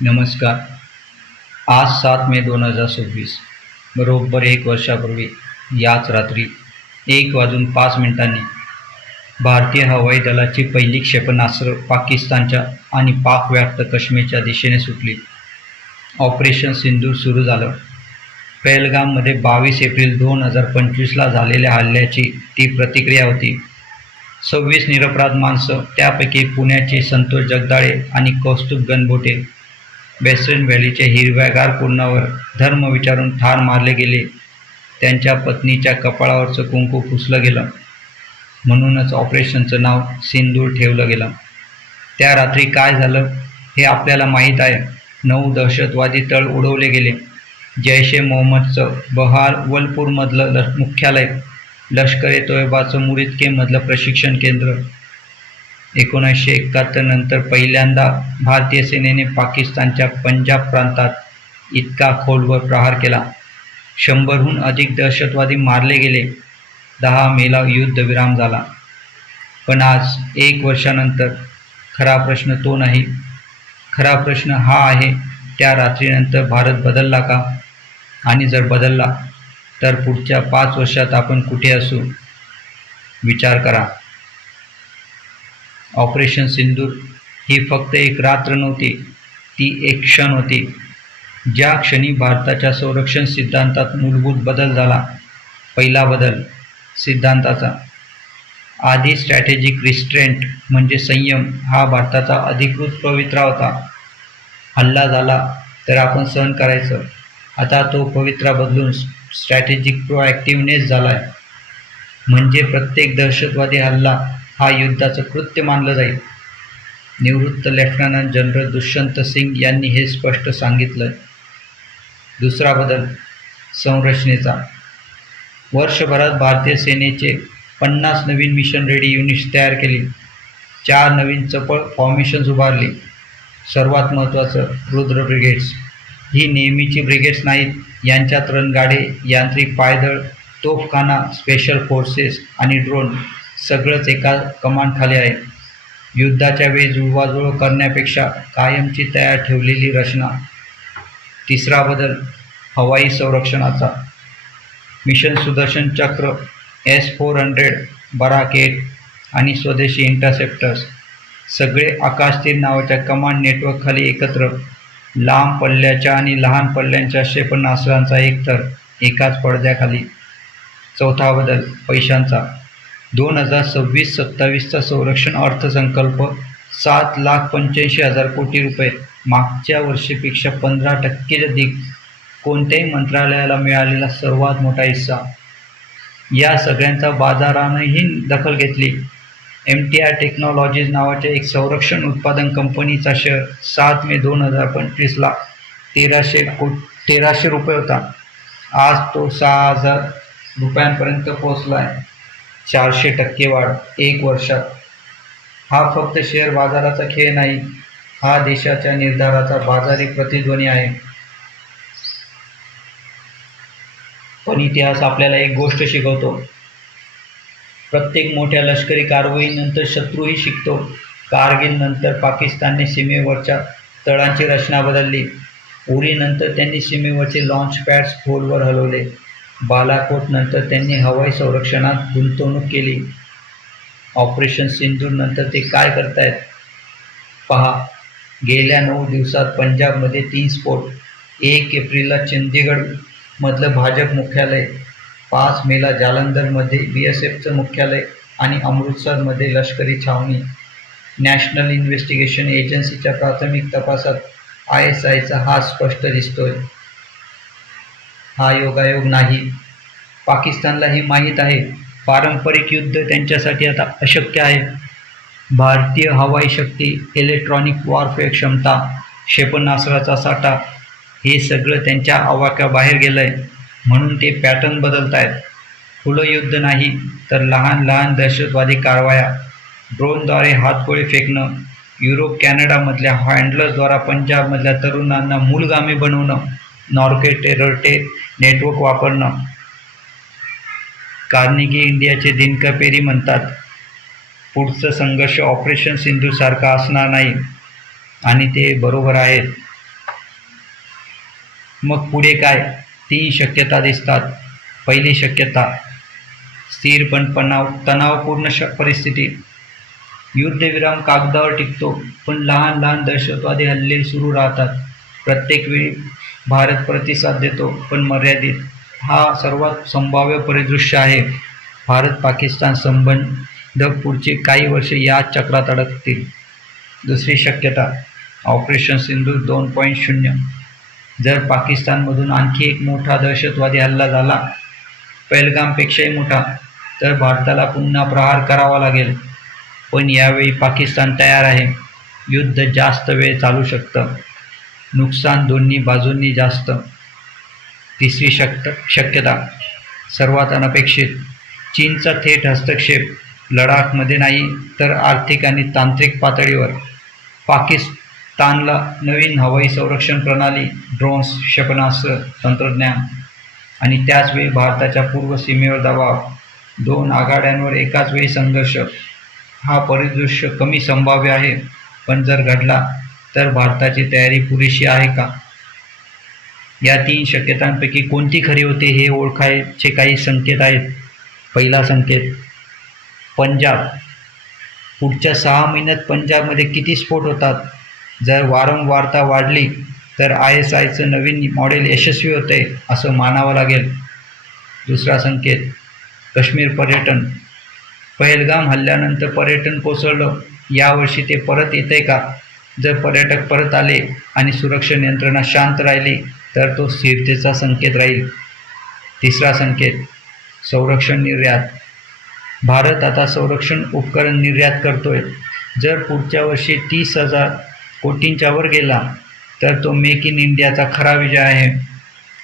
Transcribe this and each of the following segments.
नमस्कार. आज 7 मे 2026 बरोबर 1 वर्षापूर्वी याच रात्री 1 वाजून 5 मिनिटांनी भारतीय हवाई दलाची पहिली क्षेपणास्त्र पाकिस्तानच्या आणि पाकव्याप्त काश्मीरच्या दिशेने सुटली. ऑपरेशन सिंदूर सुरू झालं. पहलगाममध्ये 22 एप्रिल 2025ला झालेल्या हल्ल्याची ती प्रतिक्रिया होती. 26 निरपराध माणसं, त्यापैकी पुण्याचे संतोष जगदाळे आणि कौस्तुभ गणबोटे वेस्टर्न व्हॅलीच्या हिरव्यागार कुरणावर धर्म विचारून ठार मारले गेले. त्यांच्या पत्नीच्या कपाळावरचं कुंकू पुसलं गेलं. म्हणूनच ऑपरेशनचं नाव सिंदूर ठेवलं गेलं. त्या रात्री काय झालं हे आपल्याला माहीत आहे. 9 दहशतवादी तळ उडवले गेले. जैश ए मोहम्मदचं बहावलपूरमधलं मुख्यालय, लष्कर-ए-तोयबाचं मुरिदकेमधलं प्रशिक्षण केंद्र. 1971 नंतर पहिल्यांदा भारतीय सेनेने पाकिस्तानच्या पंजाब प्रांतात इतका खोलवर प्रहार केला. 100हून अधिक दहशतवादी मारले गेले. 10 मेला युद्धविराम झाला. पण आज 1 वर्षानंतर खरा प्रश्न तो नाही. खरा प्रश्न हा आहे, त्या रात्रीनंतर भारत बदलला का? आणि जर बदलला तर पुढच्या 5 वर्षात आपण कुठे असू? विचार करा. ऑपरेशन सिंदूर ही फक्त एक रात्र नव्हती, ती एक क्षण होती. ज्या क्षणी भारताच्या संरक्षण सिद्धांतात मूलभूत बदल झाला. पहिला बदल सिद्धांताचा. आधी स्ट्रॅटेजिक रिस्ट्रेंट म्हणजे संयम हा भारताचा अधिकृत पवित्रा होता. हल्ला झाला तर आपण सहन करायचं. आता तो पवित्रा बदलून स्ट्रॅटेजिक प्रोॲक्टिव्हनेस झाला आहे. म्हणजे प्रत्येक दहशतवादी हल्ला हा युद्धाचं कृत्य मानलं जाईल. निवृत्त लेफ्टनंट जनरल दुष्यंत सिंग यांनी हे स्पष्ट सांगितलं. दुसरा बदल संरचनेचा. वर्षभरात भारतीय सेनेचे 50 नवीन मिशन रेडी युनिट्स तयार केली. 4 नवीन चपळ फॉर्मेशन्स उभारली. सर्वात महत्त्वाचं, रुद्र ब्रिगेड्स. ही नेहमीची ब्रिगेड्स नाहीत. यांच्यात रणगाडे, यांत्रिक पायदळ, तोफखाना, स्पेशल फोर्सेस आणि ड्रोन सगळंच एका कमांडखाली आहे. युद्धाच्या वेळी जुळवाजुळव करण्यापेक्षा कायमची तयार ठेवलेली रचना. तिसरा बदल हवाई संरक्षणाचा. मिशन सुदर्शन चक्र, S-400, बराक-8 आणि स्वदेशी इंटरसेप्टर्स सगळे आकाशतीर नावाच्या कमांड नेटवर्कखाली एकत्र. लांब पल्ल्याच्या आणि लहान पल्ल्यांच्या क्षेपणास्त्रांचा एक थर एकाच पडद्याखाली. चौथा बदल पैशांचा. 2026-27चा संरक्षण अर्थसंकल्प 7,85,000 कोटी रुपये, मागच्या वर्षीपेक्षा 15% अधिक. कोणत्याही मंत्रालयाला मिळालेला सर्वात मोठा हिस्सा. या सगळ्यांचा बाजारानंही दखल घेतली. MTR टेक्नॉलॉजीज नावाच्या एक संरक्षण उत्पादन कंपनीचा शेअर 7 मे 2025ला 1300 रुपये होता. आज तो 6,000 रुपयांपर्यंत पोहोचला आहे. 400% वाढ 1 वर्षात. हा फक्त शेअर बाजाराचा खेळ नाही, हा देशाच्या निर्धाराचा बाजारी प्रतिध्वनी आहे. पण इतिहास आपल्याला एक गोष्ट शिकवतो. प्रत्येक मोठ्या लष्करी कारवाईनंतर शत्रूही शिकतो. कारगिलनंतर पाकिस्तानने सीमेवरच्या तळांची रचना बदलली. उरीनंतर त्यांनी सीमेवरचे लॉन्च पॅड्स खोलवर हलवले. बालाकोटनंतर त्यांनी हवाई संरक्षणात गुंतवणूक केली. ऑपरेशन सिंदूरनंतर ते काय करतायत पहा. गेल्या 9 दिवसात पंजाबमध्ये 3 स्फोट. 1 एप्रिलला चंदीगडमधलं भाजप मुख्यालय, 5 मेला जालंधरमध्ये BSFचं मुख्यालय आणि अमृतसरमध्ये लष्करी छावणी. नॅशनल इन्व्हेस्टिगेशन एजन्सीच्या प्राथमिक तपासात ISIचा हात स्पष्ट दिसतोय. हा योगायोग नाही. पाकिस्तानलाही माहीत आहे, पारंपरिक युद्ध त्यांच्यासाठी आता अशक्य आहे. भारतीय हवाई शक्ती, इलेक्ट्रॉनिक वॉरफेअर क्षमता, क्षेपणास्त्राचा साठा हे सगळं त्यांच्या आवाक्याबाहेर गेलं आहे. म्हणून ते पॅटर्न बदलत आहेत. खुलं युद्ध नाही तर लहान लहान दहशतवादी कारवाया, ड्रोनद्वारे हातगोळे फेकणं, युरोप कॅनडामधल्या हँडलर्सद्वारा पंजाबमधल्या तरुणांना मूलगामी बनवणं, नॉर्के टेरर नेटवर्क वापरणं. कार्नेगी इंडियाचे दिनकर पेरी म्हणतात, पुढचं संघर्ष ऑपरेशन सिंधूसारखा असणार नाही. आणि ते बरोबर आहेत. मग पुढे काय? 3 शक्यता दिसतात. पहिली शक्यता, स्थिर पण तणावपूर्ण परिस्थिती. युद्धविराम कागदावर टिकतो, पण लहान लहान दहशतवादी हल्ले सुरू राहतात. प्रत्येक वेळी भारत प्रतिसाद देतो, पण मर्यादित. हा सर्वात संभाव्य परिदृश्य आहे. भारत पाकिस्तान संबंध पुढचे काही वर्ष याच चक्रात अडकतील. दुसरी शक्यता, ऑपरेशन सिंधूर 2.0. जर पाकिस्तानमधून आणखी एक मोठा दहशतवादी हल्ला झाला, पहलगामपेक्षाही मोठा, तर भारताला पुन्हा प्रहार करावा लागेल. पण यावेळी पाकिस्तान तयार आहे. युद्ध जास्त वेळ चालू शकतं. नुकसान दोन्ही बाजूंनी जास्त. तिसरी शक्यता, सर्वात अनपेक्षित, चीनचा थेट हस्तक्षेप. लडाखमध्ये नाही, तर आर्थिक आणि तांत्रिक पातळीवर. पाकिस्तानला नवीन हवाई संरक्षण प्रणाली, ड्रोन्स, क्षेपणास्त्र तंत्रज्ञान आणि त्याचवेळी भारताच्या पूर्व सीमेवर दबाव. 2 आघाड्यांवर एकाच वेळी संघर्ष. हा परिदृश्य कमी संभाव्य आहे, पण जर घडला तर भारताची तयारी पुरेशी आहे का? या 3 शक्यतांपैकी कोणती खरी होते हे ओळखायचे काही संकेत आहेत. पहिला संकेत, पंजाब. पुढच्या 6 महिन्यात पंजाबमध्ये किती स्फोट होतात? जर वारंवारता वाढली तर ISIचं नवीन मॉडेल यशस्वी होते असं मानावं लागेल. दुसरा संकेत, काश्मीर पर्यटन. पहलगाम हल्ल्यानंतर पर्यटन कोसळलं. यावर्षी ते परत येतंय का? जर पर्यटक परत आले आणि सुरक्षा यंत्रणा शांत राहिली तर तो स्थिरतेचा संकेत राहील. तिसरा संकेत, संरक्षण निर्यात. भारत आता संरक्षण उपकरण निर्यात करतोय. जर पुढच्या वर्षी 30,000 कोटींच्या वर गेला तर तो मेक इन इंडियाचा खरा विजय आहे.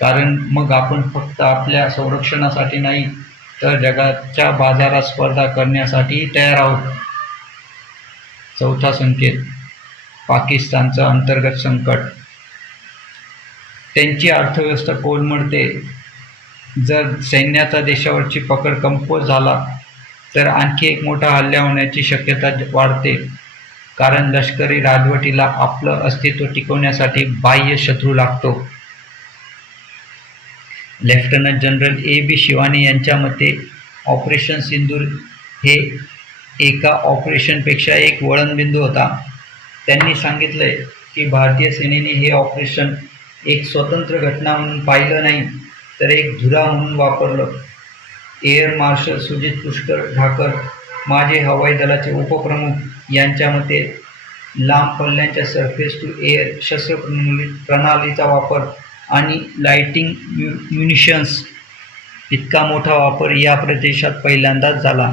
कारण मग आपण फक्त आपल्या संरक्षणासाठी नाही, तर जगाच्या बाजारात स्पर्धा करण्यासाठीही तयार आहोत. चौथा संकेत, पाकिस्तानचं अंतर्गत संकट. त्यांची अर्थव्यवस्था कोलमडते. जर सैन्याचा देशावरची पकड कमकुवत झाला तर आणखी एक मोठा हल्ला होण्याची शक्यता वाढते. कारण लष्करी राजवटीला आपलं अस्तित्व टिकवण्यासाठी बाह्य शत्रू लागतो. Lieutenant general A.B. शिवानी यांच्या मते ऑपरेशन सिंधूर हे एका ऑपरेशनपेक्षा एक वळणबिंदू होता. त्यांनी सांगितलंय की भारतीय सेनेने हे ऑपरेशन एक स्वतंत्र घटना म्हणून पाहिलं नाही, तर एक धुरा म्हणून वापरलं. एअर मार्शल सुजित पुष्कर ठाकर, माजी हवाई दलाचे उपप्रमुख, यांच्या मते लांब पल्ल्याच्या सरफेस टू एअर शस्त्र प्रणालीचा वापर आणि लाइटिंग म्युनिशन्स इतका मोठा वापर या प्रदेशात पहिल्यांदाच झाला.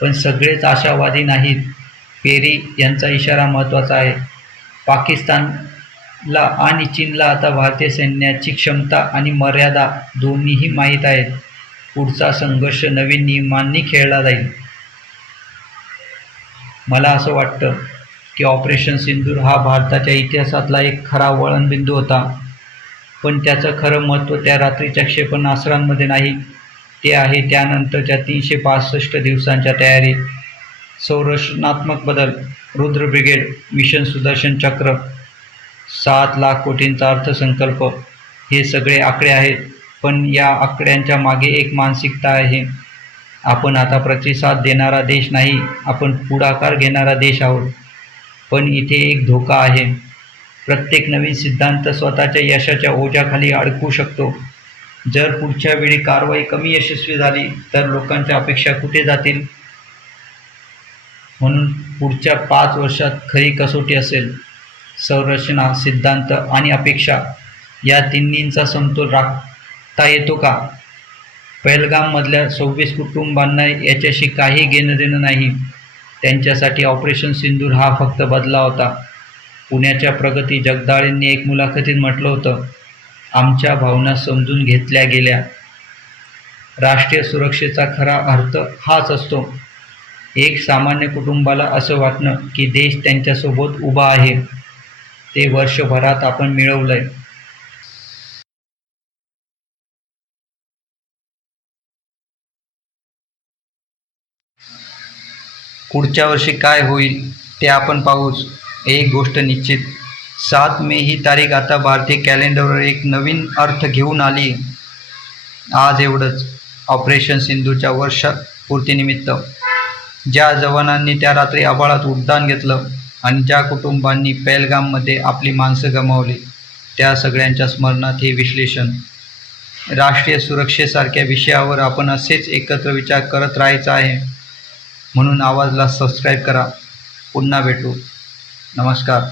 पण सगळेच आशावादी नाहीत. पेरी यांचा इशारा महत्त्वाचा आहे. पाकिस्तानला आणि चीनला आता भारतीय सैन्याची क्षमता आणि मर्यादा दोन्हीही माहीत आहेत. पुढचा संघर्ष नवीन नियमांनी खेळला जाईल. मला असं वाटतं की ऑपरेशन सिंधूर हा भारताच्या इतिहासातला एक खरा वळणबिंदू होता. पण त्याचं खरं महत्त्व त्या रात्रीच्या क्षेपणास्त्रांमध्ये नाही, ते आहे त्यानंतरच्या 365 दिवसांच्या तयारीत. संरचनात्मक बदल, रुद्र ब्रिगेड, मिशन सुदर्शन चक्र, 7 लाख कोटींचा अर्थसंकल्प, हे सगळे आकडे आहेत. पण या आकड्यांच्या मागे एक मानसिकता आहे. आपण आता प्रतिसाद देणारा देश नाही, आपण पुढाकार घेणारा देश आहोत. पण इथे एक धोका आहे. प्रत्येक नवीन सिद्धांत स्वतःच्या यशाच्या ओझ्याखाली अडकू शकतो. जर पुढच्या वेळी कारवाई कमी यशस्वी झाली तर लोकांच्या अपेक्षा कुठे जातील? म्हणून पुढच्या 5 वर्षात खरी कसोटी असेल संरचना, सिद्धांत आणि अपेक्षा, या तिन्हींचा समतोल राखता येतो का? पहलगाममधल्या 26 कुटुंबांना याच्याशी काही घेणं देणं नाही. त्यांच्यासाठी ऑपरेशन सिंधूर हा फक्त बदला होता. पुण्याच्या प्रगती जगदाळेंनी एक मुलाखतीत म्हटलं होतं, आमच्या भावना समजून घेतल्या गेल्या. राष्ट्रीय सुरक्षेचा खरा अर्थ हाच असतो. एक सामान्य कुटुंबाला असं वाटणं की देश त्यांच्यासोबत उभा आहे. ते वर्षभरात आपण मिळवलंय. पुढच्या वर्षी काय होईल ते आपण पाहूच. एक गोष्ट निश्चित, 7 मे ही तारीख आता भारतीय कॅलेंडरवर एक नवीन अर्थ घेऊन आली. आज एवढंच. ऑपरेशन सिंधूच्या वर्षपूर्तीनिमित्त ज्या जवानांनी त्या रात्री आभाळात उड्डाण घेतलं आणि ज्या कुटुंबांनी पहलगाममध्ये आपली माणसं गमावली, त्या सगळ्यांच्या स्मरणात हे विश्लेषण. राष्ट्रीय सुरक्षेसारख्या विषयावर आपण असेच एकत्र विचार करत राहायचं आहे. म्हणून आवाजला सबस्क्राईब करा. पुन्हा भेटू. नमस्कार.